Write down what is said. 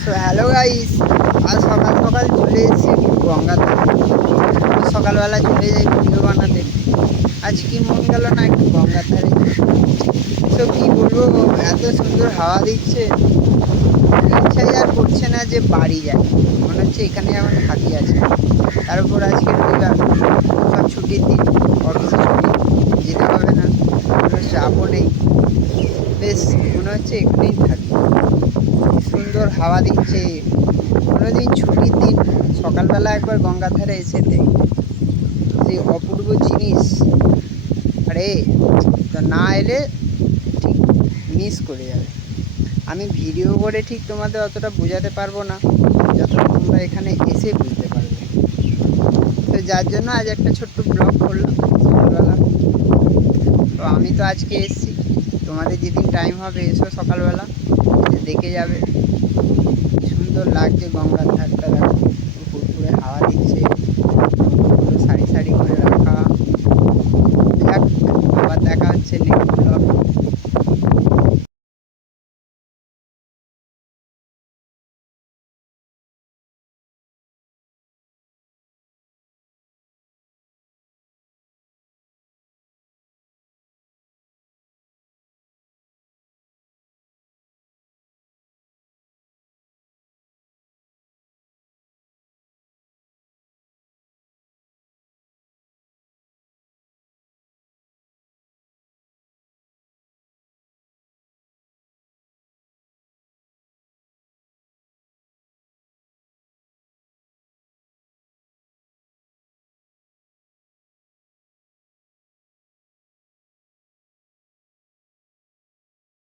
So hello guys, আজ সকাল সকাল চলে এসেছি গঙ্গার ধারে। সকালবেলা চলে যাই ভিডিও বানাতে। আজ কি মন গেল না একটু গঙ্গার ধারে। তো কি বলবো, এত সুন্দর হাওয়া দিচ্ছে, ইচ্ছাই আর করছে না যে বাড়ি যায়। মনে হচ্ছে এখানে এখন থাকি আছে। তার উপর আজকে রবিবার, সব ছুটির দিন, অফিসে ছুটি, যেতে হবে না, কোনো চাপও নেই। বেশ মনে হচ্ছে এখানেই থাকি। সুন্দর হাওয়া দিচ্ছে। কোনোদিন ছুটির দিন সকালবেলা একবার গঙ্গার ধারে এসে দেখ, যে অপূর্ব জিনিস। আরে তো না এলে ঠিক মিস করে যাবে। আমি ভিডিও করে ঠিক তোমাদের অতটা বোঝাতে পারবো না, যত তোমরা এখানে এসে বুঝতে পারবে। তো যার জন্য আজ একটা ছোট্ট ব্লগ করলাম সকালবেলা। তো আমি তো আজকে এসেছি, তোমাদের যেদিন টাইম হবে এসো সকালবেলা, দেখে যাবে। সুন্দর লাগছে গঙ্গার ধারটা।